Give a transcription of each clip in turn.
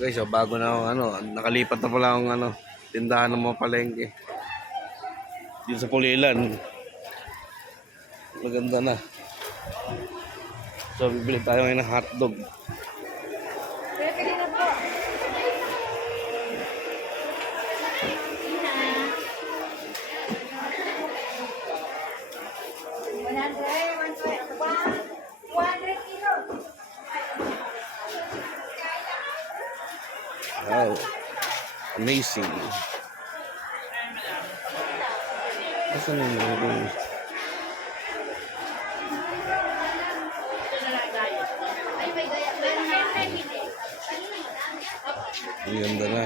Guys, so bago na ako, ano, nakalipat na pala akong ano, tindahan ng mga palengke. Dito sa Pulilan. Maganda na. So, bibili tayo ngayon ng hotdog. Wow. Amazing. Asan yung mga Ang ganda na.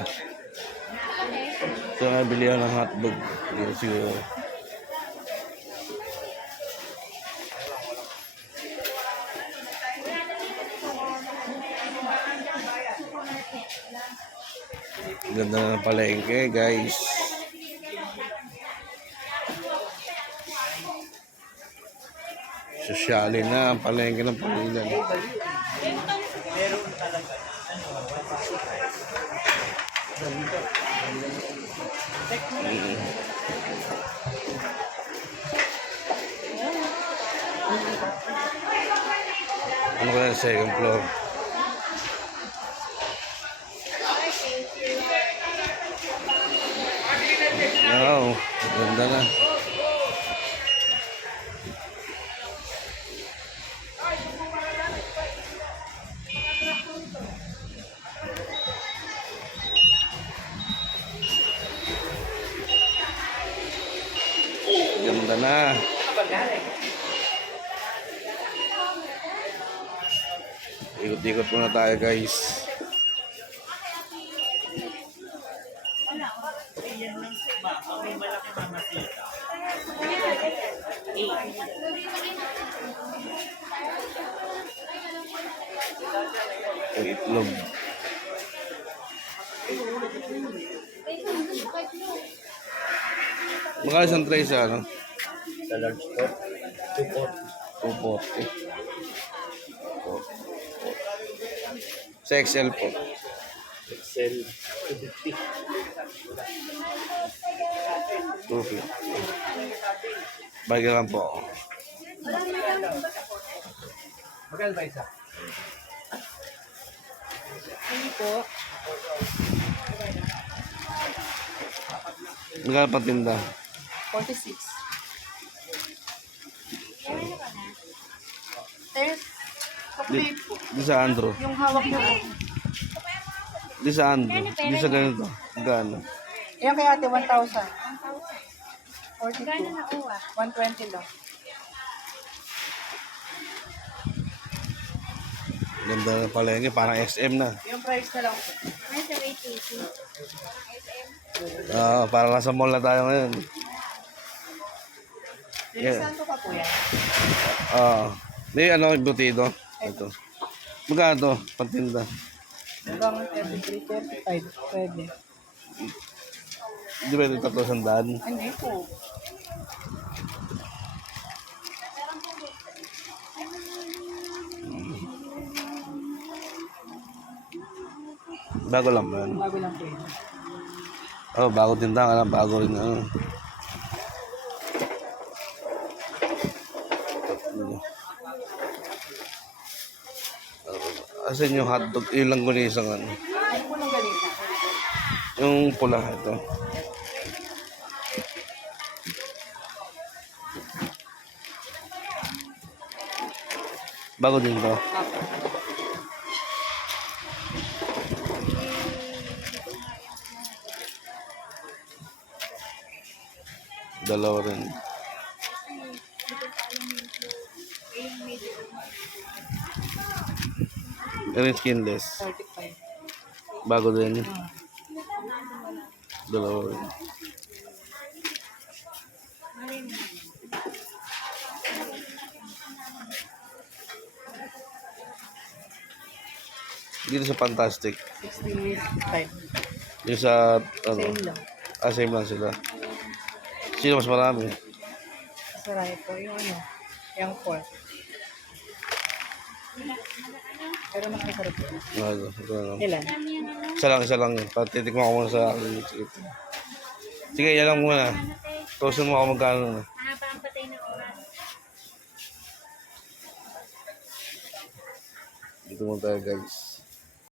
So, nabili ako ng hotdog. Dito siguro. Ganda na ng palengke, guys. Sosyali na ang palengke ng Panginoon. Ano ka na second floor? Wow, ganda na. Ganda na. Ikot-ikot muna tayo guys. Ang itlog. Magkano isang tray sa ano? Sa large po, 240. 240. Sa XL po. Excel, 250. 250. Bagay lang po. Magkano ba isa? Hindi po. Magkano pa tinda? 46. There's Di, di sa Andro. yung hawak niyo. Di sa Andro. Di sa ganito. Magkano? Yan kay ate, 1,000. 42. 120 lang. Ganda na palengke. Parang SM na. Yung price na lang po. Ah, para nasa mall na tayo ngayon. Yeah. Saan ka po yan? Ah, di ano, butido. Ito. Magkano to? Patinda. Hanggang 33, 35. Pwede. Di ba ito tatlo sandaan? Hindi po. Bago lang ba yan? Bago lang po yun. Oh, bago tinda ka na, bago rin ano. Asan yung hotdog? Yung langgunisang ano? Yung pula ito. Bago din to. Dalawa rin. Yung skinless. 35. Bago din. Dalawa rin. Dito sa Fantastic. 65. Yung sa, ano, Same lang. ah, same lang sila. Sino mas marami? Saraya po yung ano. Yung pork. Pero nakasarap yun. Ano, ito na lang. Ilan? Isa lang, isa lang yun. Titikman ko muna sa akin. Sige, yan lang muna. Tusin mo ako magkano na. Mahaba ang patay na oras. Dito muna tayo guys.